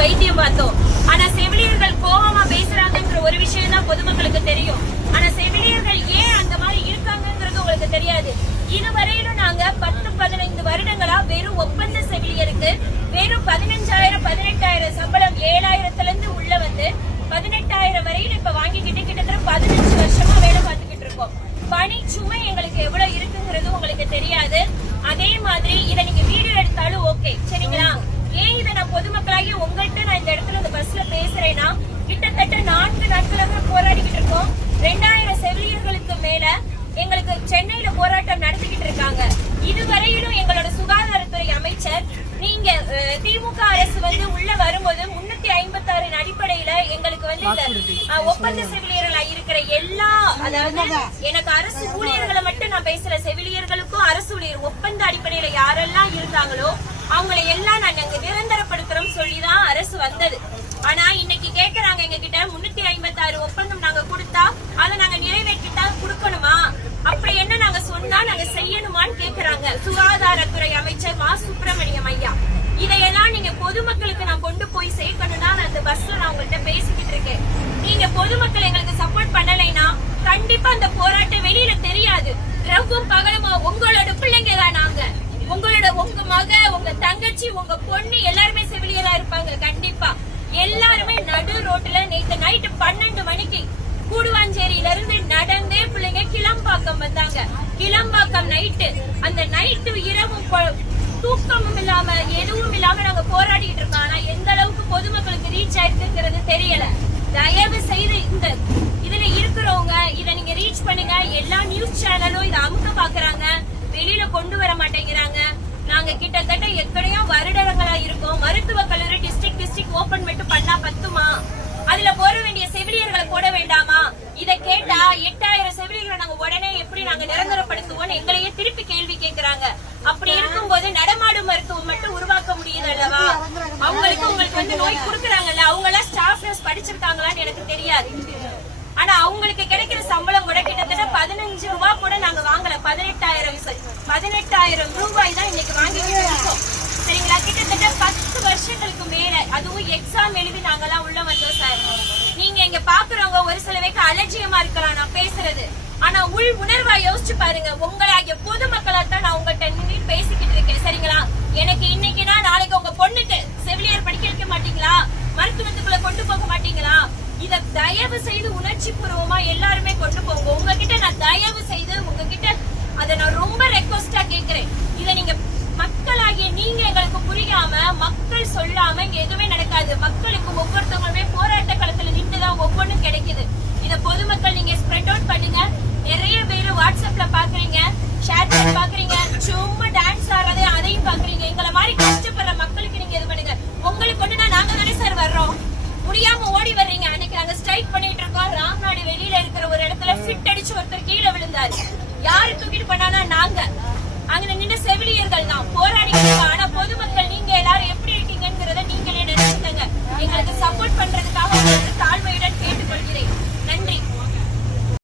வைத்தியம் பார்த்தோம். ஆனா செவிலியர்கள் கோபமா பேசுறாங்கன்ற ஒரு விஷயம் தான் பொதுமக்களுக்கு தெரியும். ஆனா செவிலியர்கள் ஏன் அந்த மாதிரி இருக்காங்கிறது உங்களுக்கு தெரியாது. இதுவரையிலும் நாங்க 10-15 வருடங்களா வெறும் ஒப்பந்த செவிலியருக்கு வெறும் 15,000 18,000 சம்பளம் 7,000ல இருந்து உள்ள வந்து 18,000 வரையில இப்ப வாங்கிக்கிட்டு கிட்டத்தட்ட 15 வருஷமா வேலை பார்த்துக்கிட்டு இருக்கோம். பணி சுமை எங்களுக்கு எவ்வளவு இருக்குங்கிறது உங்களுக்கு தெரியாது. அதே மாதிரி இதை நீங்க வீடியோ எடுத்தாலும் ஓகே சரிங்களா. ஏன் இதை நான் பொதுமக்களாகி உங்கள்கிட்ட நான் இந்த இடத்துல இந்த பஸ்ல பேசுறேன்னா, கிட்டத்தட்ட 4 நாட்களாக போராடிக்கிட்டு இருக்கோம். 2000 செவிலியர்களுக்கு மேல எங்களுக்கு சென்னையில போராட்டம் நடத்திக்கிட்டு இருக்காங்க. இதுவரையிலும் எங்களோட சுகாதாரத்துறை அமைச்சர் நீங்க திமுக அரசு வந்து உள்ள வரும்போது 356 அடிப்படையில எங்களுக்கு வந்து இந்த ஒப்பந்த செவிலியர்களா இருக்கிற எல்லா, அதாவது எனக்கு அரசு ஊழியர்களை மட்டும் நான் பேசுற, செவிலியர்களுக்கும் அரசு ஊழியர் ஒப்பந்த அடிப்படையில யாரெல்லாம் இருந்தாங்களோ அவங்களை எல்லாம் நாங்க நிரந்தரப்படுத்துறோம் சொல்லிதான் அரசு வந்தது. ஆனா இன்னைக்கு கேக்குறாங்க எங்க கிட்ட 356 ஒப்பந்தம் நாங்க கொடுத்தா அதை நாங்க நிறைவேற்றிட்டா கொடுக்கணுமா, அப்படி என்ன நாங்க சொன்னா நாங்க செய்யணுமான்னு கேக்குறாங்க சுகாதாரத்துறை அமைச்சர் மா சுப்பிரமணியம் ஐயா. இதையெல்லாம் நீங்க பொதுமக்களுக்கு நான் கொண்டு போய் சேர்க்கணும்னா நான் அந்த பஸ்ல நான் உங்கள்கிட்ட பேசிக்கிட்டு இருக்கேன். நீங்க பொதுமக்கள் எங்களுக்கு சப்போர்ட் பண்ணலைன்னா கண்டிப்பா அந்த போராட்டம் வெளியில தெரியாது. ரவும் பகலமா உங்களோட பிள்ளைங்க தான் நாங்க, உங்க மக, உங்க தங்கச்சி, உங்க பொண்ணு எல்லாருமே செவிலியரா இருப்பாங்க. கண்டிப்பா எல்லாருமே நடு ரோட்ல நேத்து நைட்டு 12 மணிக்கு கூடுவாஞ்சேரியில இருந்து நடந்தே பிள்ளைங்க கிளம்பாக்கம் வந்தாங்க. கிளம்பாக்கம் நைட்டு, அந்த நைட்டு இரவும் தூக்கமும் இல்லாம எதுவும் இல்லாம நாங்க போராடிட்டு இருக்கோம். ஆனா எந்த அளவுக்கு பொதுமக்களுக்கு ரீச் ஆயிருக்குங்கிறது தெரியல. தயவு செய்து இந்த இதுல இருக்கிறவங்க இதை நீங்க ரீச் பண்ணுங்க. எல்லா நியூஸ் சேனலும் இதை அமுக்க பாக்குறாங்க, வெளியில கொண்டு வர மாட்டேங்கிறாங்க. நாங்க கிட்டத்தட்ட எத்தனையோ வருடங்களா இருக்கோம். மருத்துவ கல்லூரி டிஸ்ட்ரிக்ட் ஓபன் மட்டும் பண்ணா பத்துமா? அதுல போட வேண்டிய செவிலியர்களை போட வேண்டாமா? இத கேட்டா 8000 செவிலியர்களை நாங்க உடனே எப்படி நாங்க நிரந்தரப்படுத்துவோம் எங்களையே திருப்பி கேள்வி கேட்கிறாங்க. அப்படி இருக்கும்போது நடமாடும் மருத்துவம் மட்டும் உருவாக்க முடியுது அல்லவா? உங்களுக்கு வந்து நோய் கொடுக்கறாங்கல்ல, அவங்க எல்லாம் ஸ்டாஃப் நர்ஸ் படிச்சிருக்காங்களான்னு எனக்கு தெரியாது. ஆனா அவங்களுக்கு கிடைக்கிற சம்பளம் கூட கிட்டத்தட்ட 15 ரூபாய் கூட நாங்க வாங்கல. 18,000 ரூபாய் தான் இன்னைக்கு வாங்கிட்டு இருக்கோம் சரிங்களா. கிட்டத்தட்ட 10 வருஷங்களுக்கு மேல, அதுவும் எக்ஸாம் எழுதி நாங்கெல்லாம் உள்ள வந்தோம் சார். நீங்க இங்க பாக்குறவங்க ஒரு சில பேருக்கு அலட்சியமா இருக்கலாம் நான் பேசுறது, ஆனா உள் உணர்வா யோசிச்சு பாருங்க. உங்களாகிய பொதுமக்களா தான் நான் உங்கள்கிட்ட நின்று பேசிக்கிட்டு இருக்கேன் சரிங்களா. எனக்கு இன்னைக்குனா நாளைக்கு உங்க பொண்ணுக்கு செவிலியர் படிக்க வைக்க மாட்டீங்களா, மருத்துவத்துக்குள்ள கொண்டு போக மாட்டீங்களா? இத தயவு செய்து உணர்ச்சி பூர்வமா எல்லாருமே கொண்டு போங்க. உங்ககிட்ட நான் தயவு செய்து உங்ககிட்ட அதை நான் ரொம்ப ரெக்வஸ்டா கேக்குறேன். இத நீங்க மக்களாகிய நீங்க எங்களுக்கு புரியாம, மக்கள் சொல்லாம இங்க எதுவுமே நடக்காது. மக்களுக்கு ஒவ்வொருத்தவங்களுமே போராட்ட களத்துல நின்றுதான் ஒவ்வொன்றும் கிடைக்குது. இத பொதுமக்கள் நீங்க ஸ்ப்ரெட் அவுட் பண்ணுங்க. நிறைய பேரு வாட்ஸ்அப்ல பாக்குறீங்க, ஷேர் பண்ணி பாக்குறீங்க, சும்மா டான்ஸ் ஆடுறது அதையும் பாக்குறீங்க. எங்களை மாதிரி கஷ்டப்படுற மக்களுக்கு நீங்க இது பண்ணுங்க. உங்களுக்கு ஒண்ணுனா நாங்க தானே சார் வர்றோம், முடியாம ஓடி வர்றீங்க. அன்னைக்கு நாங்க ஸ்ட்ரைக் பண்ணிட்டு இருக்கோம். ராம்நாடு வெளியில இருக்கிற ஒரு இடத்துல ஃபிட் அடிச்சு ஒருத்தர் கீழே விழுந்தாரு. யாரு தூக்கிட்டு பண்ணானா நாங்க. அங்க நின்று செவிலியர்கள் தான் போராட்டம்